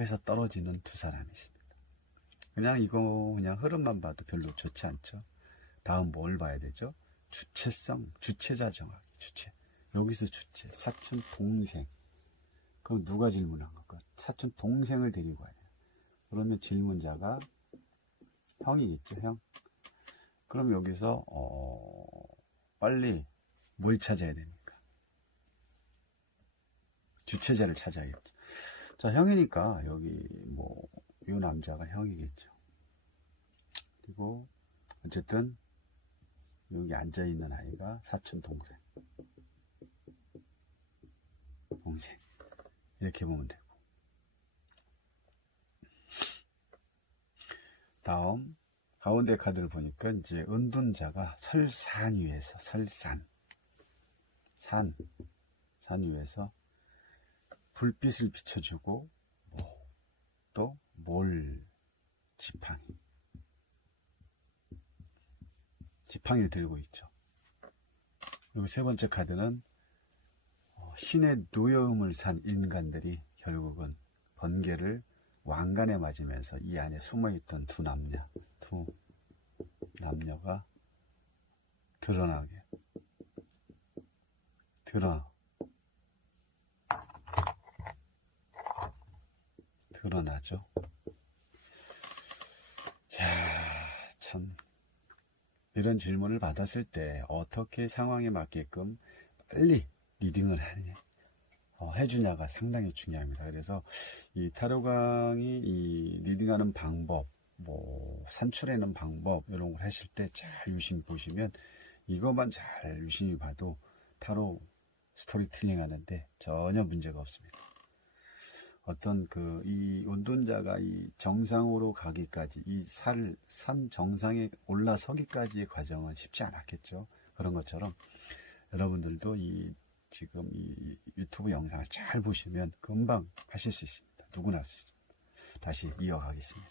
탑에서 떨어지는 두 사람이 있습니다. 그냥 이거 그냥 흐름만 봐도 별로 좋지 않죠. 다음 뭘 봐야 되죠? 주체성, 주체자 정하기, 주체. 여기서 주체, 사촌 동생. 그럼 누가 질문한 걸까? 사촌 동생을 데리고 와야 돼요. 그러면 질문자가 형이겠죠, 형. 그럼 여기서 빨리 뭘 찾아야 됩니까? 주체자를 찾아야겠죠. 자, 형이니까 여기 뭐 이 남자가 형이겠죠. 그리고 어쨌든 여기 앉아있는 아이가 사촌 동생 이렇게 보면 되고, 다음 가운데 카드를 보니까 이제 은둔자가 설산 위에서 산 위에서 불빛을 비춰주고 또 몰 지팡이를 들고 있죠. 그리고 세 번째 카드는 신의 노여움을 산 인간들이 결국은 번개를 왕관에 맞으면서 이 안에 숨어있던 두 남녀가 드러나죠. 자, 참 이런 질문을 받았을 때 어떻게 상황에 맞게끔 빨리 리딩을 해주냐가 상당히 중요합니다. 그래서 이 타로강이 이 리딩하는 방법, 뭐 산출하는 방법 이런 걸 하실 때 잘 유심히 보시면, 이것만 잘 유심히 봐도 타로 스토리텔링 하는데 전혀 문제가 없습니다. 어떤 이 운동자가 이 정상으로 가기까지, 이 산 정상에 올라서기까지의 과정은 쉽지 않았겠죠. 그런 것처럼 여러분들도 지금 이 유튜브 영상을 잘 보시면 금방 하실 수 있습니다. 누구나 할 수 있습니다. 다시 이어가겠습니다.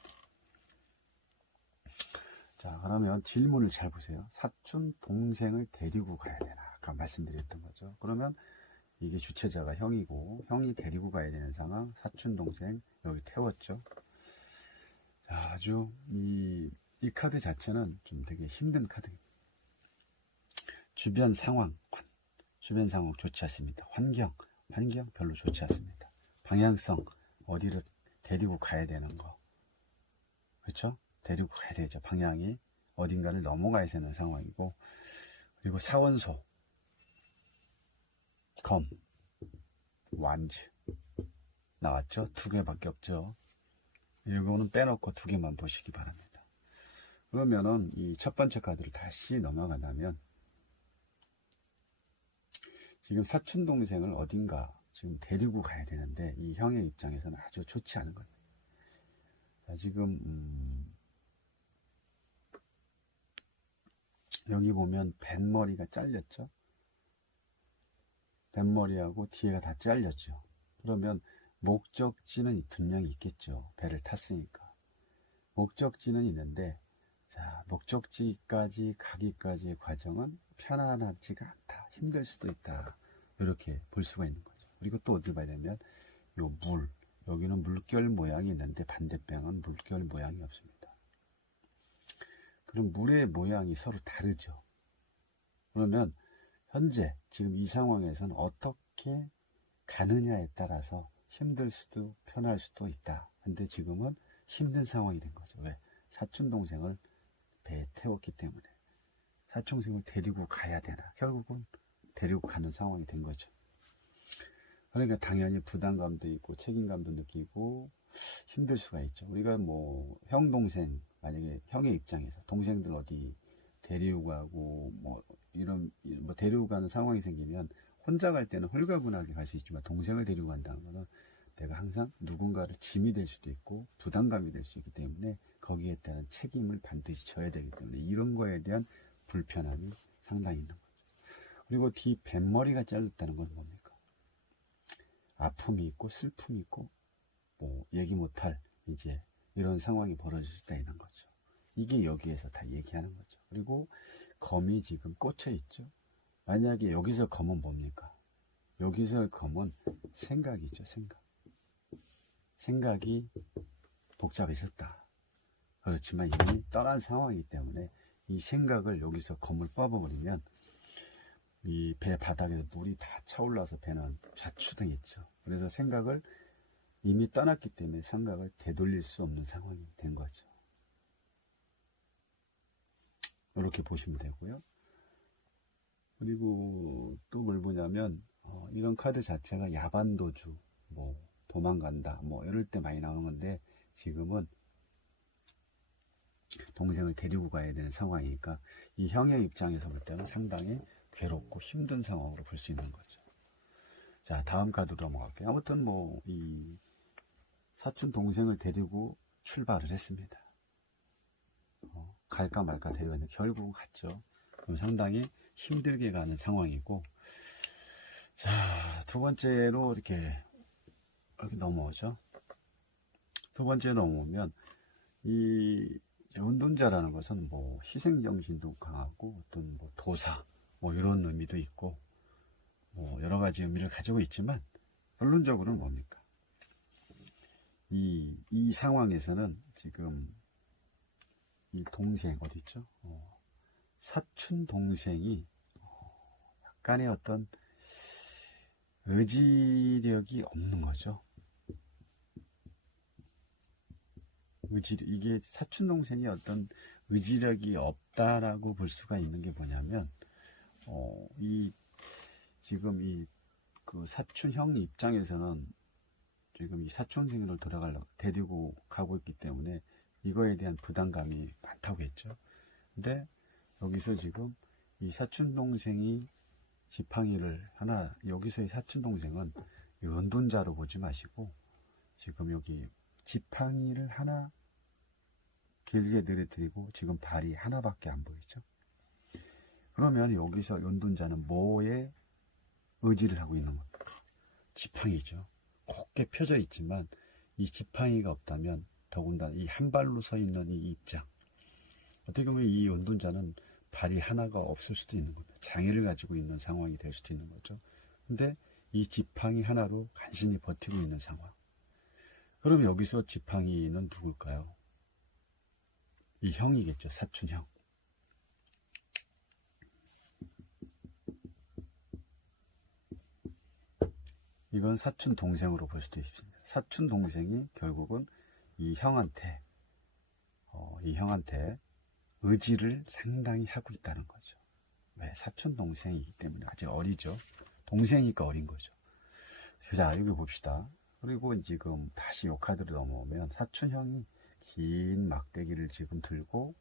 자, 그러면 질문을 잘 보세요. 사촌 동생을 데리고 가야 되나? 아까 말씀드렸던 거죠. 그러면 이게 주체자가 형이고, 형이 데리고 가야 되는 상황, 사촌 동생 여기 태웠죠. 자, 아주 이 카드 자체는 좀 되게 힘든 카드입니다. 주변 상황 좋지 않습니다. 환경 별로 좋지 않습니다. 방향성, 어디를 데리고 가야 되는 거, 그렇죠? 데리고 가야 되죠. 방향이 어딘가를 넘어가야 되는 상황이고, 그리고 사원소, 검, 완즈 나왔죠? 두 개밖에 없죠. 이거는 빼놓고 두 개만 보시기 바랍니다. 그러면은 이 첫 번째 카드를 다시 넘어간다면, 지금 사촌 동생을 어딘가 지금 데리고 가야 되는데 이 형의 입장에서는 아주 좋지 않은 거예요. 자, 지금 여기 보면 뱃머리가 잘렸죠. 뱃머리하고 뒤에가 다 잘렸죠. 그러면 목적지는 분명히 있겠죠. 배를 탔으니까 목적지는 있는데, 자, 목적지까지 가기까지의 과정은 편안하지가 않다, 힘들 수도 있다, 이렇게 볼 수가 있는 거죠. 그리고 또 어딜 봐야 되면 여기는 물결 모양이 있는데 반대방은 물결 모양이 없습니다. 그럼 물의 모양이 서로 다르죠. 그러면 현재 지금 이 상황에서는 어떻게 가느냐에 따라서 힘들 수도 편할 수도 있다. 근데 지금은 힘든 상황이 된 거죠. 왜? 사촌 동생을 배에 태웠기 때문에 사촌 동생을 데리고 가야 되나? 결국은 데리고 가는 상황이 된 거죠. 그러니까 당연히 부담감도 있고 책임감도 느끼고 힘들 수가 있죠. 우리가 뭐 형 동생, 만약에 형의 입장에서 동생들 어디 데리고 가고 뭐 데리고 가는 상황이 생기면, 혼자 갈 때는 홀가분하게 갈 수 있지만 동생을 데리고 간다는 것은 내가 항상 누군가를 짐이 될 수도 있고 부담감이 될 수 있기 때문에 거기에 따른 책임을 반드시 져야 되기 때문에 이런 거에 대한 불편함이 상당히 있는 거죠. 그리고 뒤 뱃머리가 잘렸다는 건 뭡니까? 아픔이 있고 슬픔이 있고 뭐 얘기 못할 이제 이런 상황이 벌어질 수도 있는 거죠. 이게 여기에서 다 얘기하는 거죠. 그리고 검이 지금 꽂혀 있죠. 만약에 여기서 검은 뭡니까? 여기서 검은 생각이죠. 생각. 생각이 복잡했었다. 그렇지만 이미 떠난 상황이기 때문에 이 생각을 여기서 검을 뽑아버리면 이 배 바닥에서 물이 다 차올라서 배는 좌추등했죠. 그래서 생각을 이미 떠났기 때문에 생각을 되돌릴 수 없는 상황이 된 거죠. 이렇게 보시면 되고요. 그리고 또 뭘 보냐면 이런 카드 자체가 야반도주, 뭐 도망간다, 뭐 이럴 때 많이 나오는 건데 지금은 동생을 데리고 가야 되는 상황이니까 이 형의 입장에서 볼 때는 상당히 괴롭고 힘든 상황으로 볼 수 있는 거죠. 자, 다음 카드로 넘어갈게요. 아무튼 뭐 이 사촌 동생을 데리고 출발을 했습니다. 갈까 말까 되었는데 결국은 갔죠. 그럼 상당히 힘들게 가는 상황이고, 자, 두 번째로 이렇게 넘어오죠. 두 번째 넘어오면 이 운동자라는 것은 뭐 희생정신도 강하고 어떤 뭐 도사 뭐 이런 의미도 있고 뭐 여러 가지 의미를 가지고 있지만 결론적으로는 뭡니까? 이 상황에서는 지금 이 동생 어디 있죠? 사촌 동생이 약간의 어떤 의지력이 없는 거죠. 이게 사촌 동생이 어떤 의지력이 없다라고 볼 수가 있는 게 뭐냐면 지금 그 사촌 형 입장에서는 지금 이 사촌 동생을 데리고 가고 있기 때문에 이거에 대한 부담감이 많다고 했죠. 근데 여기서 지금 이 사촌 동생이 지팡이를 하나, 여기서의 사촌 동생은 연돈자로 보지 마시고 지금 여기 지팡이를 하나 길게 늘어뜨리고 지금 발이 하나밖에 안 보이죠. 그러면 여기서 연돈자는 뭐에 의지를 하고 있는 겁니까? 지팡이죠. 곱게 펴져 있지만 이 지팡이가 없다면 더군다나 이 한 발로 서 있는 이 입장, 어떻게 보면 이 연돈자는 발이 하나가 없을 수도 있는 겁니다. 장애를 가지고 있는 상황이 될 수도 있는 거죠. 근데 이 지팡이 하나로 간신히 버티고 있는 상황. 그럼 여기서 지팡이는 누굴까요? 이 형이겠죠. 사촌 형. 이건 사촌 동생으로 볼 수도 있습니다. 사촌 동생이 결국은 이 형한테 의지를 상당히 하고 있다는 거죠. 왜? 사촌 동생이기 때문에 아직 어리죠. 동생이니까 어린 거죠. 자, 여기 봅시다. 그리고 지금 다시 요 카드로 넘어오면 사촌 형이 긴 막대기를 지금 들고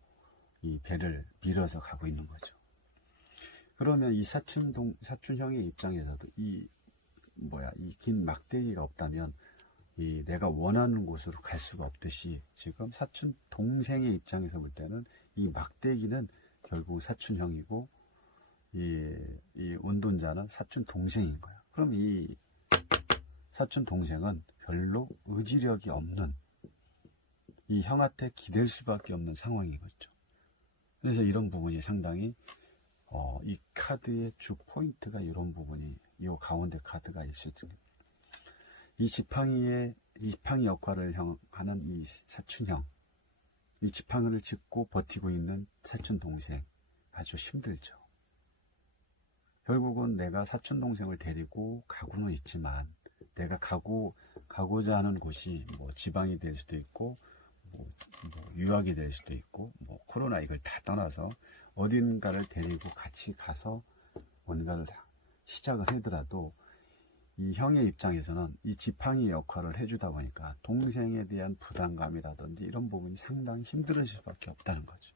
이 배를 밀어서 가고 있는 거죠. 그러면 이 사촌 형의 입장에서도 이 긴 막대기가 없다면 내가 원하는 곳으로 갈 수가 없듯이 지금 사촌 동생의 입장에서 볼 때는 이 막대기는 결국 사촌 형이고 이 운동자는 사촌 동생인 거야. 그럼 이 사촌 동생은 별로 의지력이 없는 이 형한테 기댈 수밖에 없는 상황이겠죠. 그래서 이런 부분이 상당히 이 카드의 주 포인트가 이런 부분이 이 가운데 카드가 있을 때 이 지팡이 역할을 하는 이 사촌형, 이 지팡이를 짚고 버티고 있는 사촌 동생 아주 힘들죠. 결국은 내가 사촌 동생을 데리고 가고는 있지만 내가 가고자 하는 곳이 뭐 지방이 될 수도 있고 뭐 유학이 될 수도 있고 뭐 코로나 이걸 다 떠나서 어딘가를 데리고 같이 가서 뭔가를 시작을 하더라도 이 형의 입장에서는 이 지팡이 역할을 해주다 보니까 동생에 대한 부담감이라든지 이런 부분이 상당히 힘들어질 수밖에 없다는 거죠.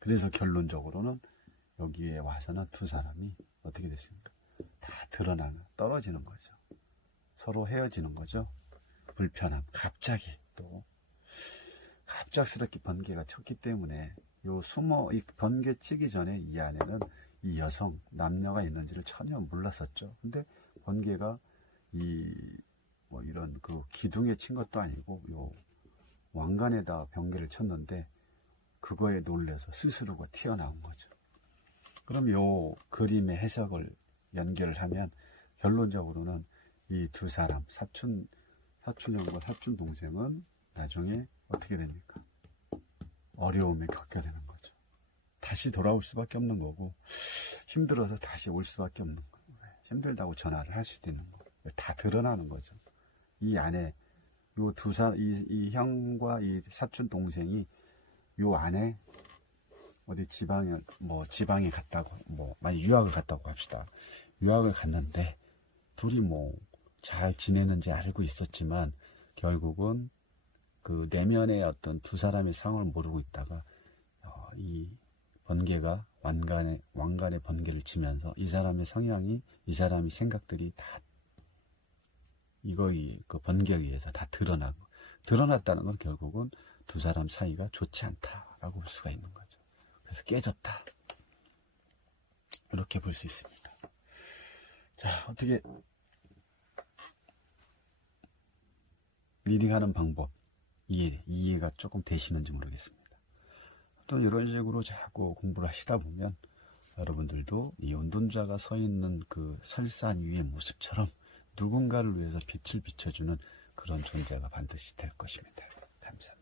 그래서 결론적으로는 여기에 와서는 두 사람이 어떻게 됐습니까? 다 떨어지는 거죠. 서로 헤어지는 거죠. 불편함, 갑자기 또 갑작스럽게 번개가 쳤기 때문에 이 번개 치기 전에 이 안에는 이 여성, 남녀가 있는지를 전혀 몰랐었죠. 근데 번개가 이런 그 기둥에 친 것도 아니고 왕관에다 번개를 쳤는데 그거에 놀래서 스스로가 튀어나온 거죠. 그럼 요 그림의 해석을 연결을 하면 결론적으로는 이 두 사람, 사촌 사촌 형과 사촌 동생은 나중에 어떻게 됩니까? 어려움에 겪게 되는 거죠. 다시 돌아올 수밖에 없는 거고, 힘들어서 다시 올 수밖에 없는 거예요. 힘들다고 전화를 할 수도 있는 거예요. 다 드러나는 거죠. 이 안에 요 이 형과 이 사촌 동생이 요 안에 어디 지방에 갔다고, 만약 유학을 갔다고 합시다. 유학을 갔는데 둘이 잘 지내는지 알고 있었지만 결국은 그 내면의 어떤 두 사람의 상황을 모르고 있다가 이 번개가 왕관의 번개를 치면서 이 사람의 성향이, 이 사람의 생각들이 다 그 번개에 의해서 다 드러났다는 건 결국은 두 사람 사이가 좋지 않다라고 볼 수가 있는 거죠. 그래서 깨졌다, 이렇게 볼 수 있습니다. 자, 어떻게 리딩하는 방법 이해가 조금 되시는지 모르겠습니다. 또 이런 식으로 자꾸 공부를 하시다 보면 여러분들도 이 운동자가 서 있는 그 설산 위의 모습처럼 누군가를 위해서 빛을 비춰주는 그런 존재가 반드시 될 것입니다. 감사합니다.